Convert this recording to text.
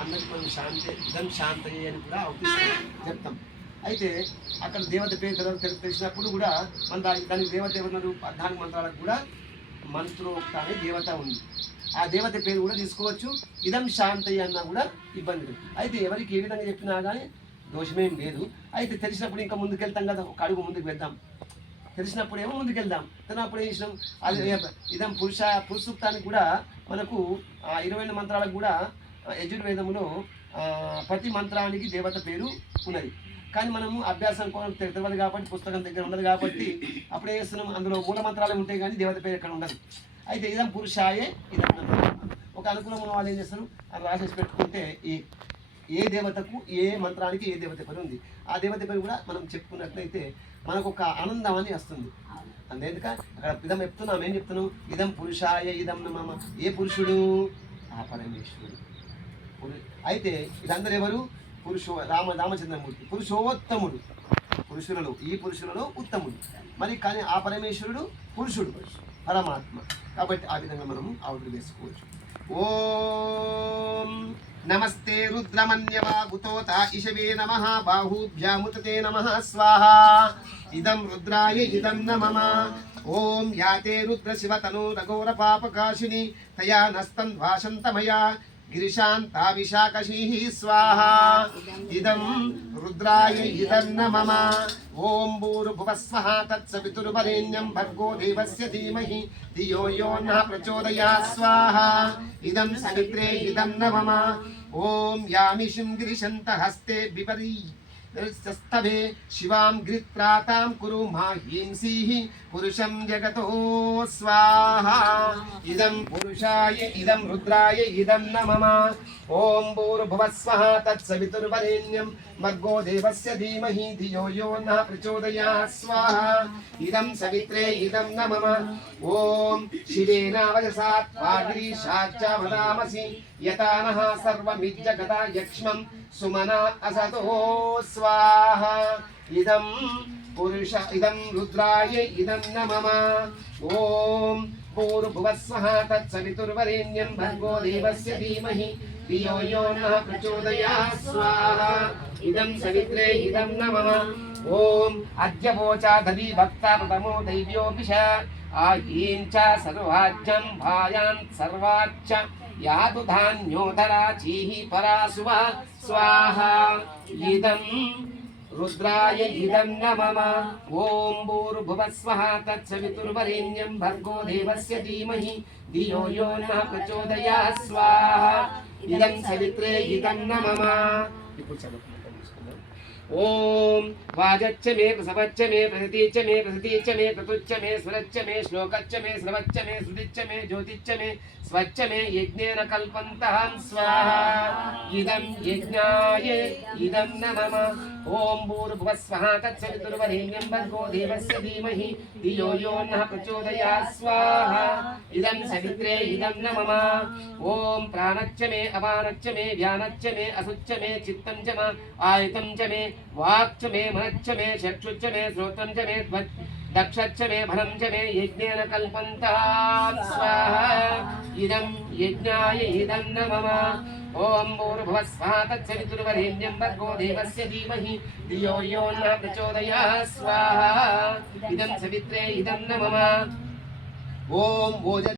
అందరికి మనం శాంతి ఇదం శాంతయ్యే అని కూడా అవుతుంది చెప్తాం. అయితే అక్కడ దేవత పేరు తెల- తెలిసినప్పుడు కూడా మన దానికి దానికి దేవత ఎవరున్నారు పద్నాలుగు మంత్రాలకు కూడా మంత్రోక్త అనే దేవత ఉంది. ఆ దేవత పేరు కూడా తీసుకోవచ్చు. ఇదం శాంతయ్య అన్నా కూడా ఇబ్బంది లేదు. అయితే ఎవరికి ఏ విధంగా చెప్పినా కానీ దోషమేం లేదు. అయితే తెలిసినప్పుడు ఇంకా ముందుకెళ్తాం కదా ఒక అడుగు ముందుకు వెళ్దాం తెలిసినప్పుడు ఏమో ముందుకెళ్దాం. తెలిసినప్పుడు ఏం చేసినాం? అది ఇదం పురుష పురుషుక్తానికి కూడా మనకు ఆ ఇరవై మంత్రాలకు కూడా యజుర్వేదములో ప్రతి మంత్రానికి దేవత పేరు ఉన్నది. కానీ మనము అభ్యాసం కోసం తెలియదు కాబట్టి పుస్తకం దగ్గర ఉండదు కాబట్టి అప్పుడు ఏం చేస్తున్నాం. అందులో మూల మంత్రాలు ఉంటాయి కానీ దేవత పేరు ఎక్కడ ఉండదు. అయితే ఇదం పురుషాయే ఇదం ఒక అనుకూలమైన వాళ్ళు ఏం చేస్తారు? రాసేసి పెట్టుకుంటే ఈ ఏ దేవతకు ఏ మంత్రానికి ఏ దేవత పేరు ఉంది. ఆ దేవత పేరు కూడా మనం చెప్పుకున్నట్లయితే మనకు ఒక ఆనందం అని వస్తుంది. అంతేందుక అక్కడ ఇదం చెప్తున్నాం ఏం చెప్తున్నాం? ఇదం పురుషాయ ఇదం నమః. ఏ పురుషుడు? ఆ పరమేశ్వరుడు. అయితే ఇదందరూ ఎవరు? పురుషో రామ రామచంద్రమూర్తి. పురుషోత్తముడు. పురుషులలో ఈ పురుషులలో ఉత్తముడు. మరి కానీ ఆ పరమేశ్వరుడు పురుషుడు. పరమాత్మ. కాబట్టి ఆ విధంగా మనం ఆవులు వేసుకోవచ్చు. ఓం నమస్తే రుద్రమన్యవాగుతోత ఇషవే నమ బాహూభ్యాముతే నమ స్వాహ. ఇదం రుద్రాయ ఇదం నమ. ఓం యాతే రుద్ర శివతను రఘోర పాపకాశిని తయా నస్తం భాషంతమయా గిరిశాంతా విశాఖశీః స్వాహ ఇదం రుద్రాయ ఇదం నమమ ఓం భూర్భువస్వః తత్సవితుర్వరేణ్యం భర్గో దేవస్య ధీమహి ధియో యో నః ప్రచోదయాత్ స్వాహ ఇదం సవిత్రే ఇదం నమమ ఓం యామిషిం గిరిశంత హస్తే బిపరీ స్తభే శివాం గిరిత్రాతాం కురు మాహీంసీః పురుషం జగతో స్వాహ ఇదం పురుషాయ ఇదం రుద్రాయ ఇదం నమమ ఓం భూర్భువస్వః తత్సవితుర్వరేణ్యం భర్గో దేవస్య ధీమహి ధియో యో నః ప్రచోదయాత్ స్వాహ ఇదం సవిత్రే ఇదం నమమ ఓం శివేనావయసా త్వాగిరీశాచ్చ వదామసి యతానః సర్వమిజ్జగదా యక్ష్మం సుమనా అసతో స్వాహ ఇదం పురుష ఇదం రుద్రాయ ఇదం నమమ ఓం భూర్భువస్వః తత్సవితుర్వరేణ్యం భర్గో దేవస్య ధీమహి ధియో యో నః ప్రచోదయాత్ స్వాహ ఇదం సవిత్రే ఇదం నమమ ఓం అద్య వోచా దది భక్త ప్రథమో దైవ్యోపిష ఆయీం చ సర్వాజ్యం భాయాన్ సర్వాచ్చ యాదు ధాన్యోదరాచీః పరాసువ స్వాహ ఇదం రుద్రాయ ఇదం నమమ ఓం భూర్భువస్వః తత్సవితుర్వరేణ్యం భర్గో దేవస్య ధీమహి ధియో యో నః ప్రచోదయా స్వాహ ఇదం సవిత్రే ఇదం నమమ ఇప్పుడు చదువుకుంటాం ఓం वाजच्च मे प्रसवच्च मे प्रसतीच मे प्रसतीच मे प्रतुच्च मे स्वरच्च मे श्लोकच्च मे स्रवच्च मे श्रुतिच्च मे ज्योतिच्च मे स्वच्च मे यज्ञेन कल्पन्तः स्वाहा। इदं यज्ञाय, इदं न मम। ॐ भूर्भुवः स्वः तत्सवितुर्वरेण्यं भर्गो देवस्य धीमहि। धियो यो नः प्रचोदयात् स्वाहा। इदं सवित्रे, इदं न मम। ॐ प्राणच्च मे, अपानच्च मे, व्यानच्च मे, असुच्च मे, चित्तं च मे, आयुतं च मे वाक्च मे मन వాక్చ మే మనచ్చ మే చక్షుచ్చ మే శ్రోత్రం చ మే ధ్వ దక్షచ్చ మే ఫలం చ మే యజ్ఞేన కల్పంతాం స్వాహ ఇదం యజ్ఞాయ ఇదం నమమ ఓం భూర్భువస్వః తత్సవితుర్వరేణ్యం భర్గో దేవస్య ధీమహి ధియో యో నః ప్రచోదయాత్ స్వాహ ఇదం సవిత్రే ఇదం నమమ ఓం ఓజ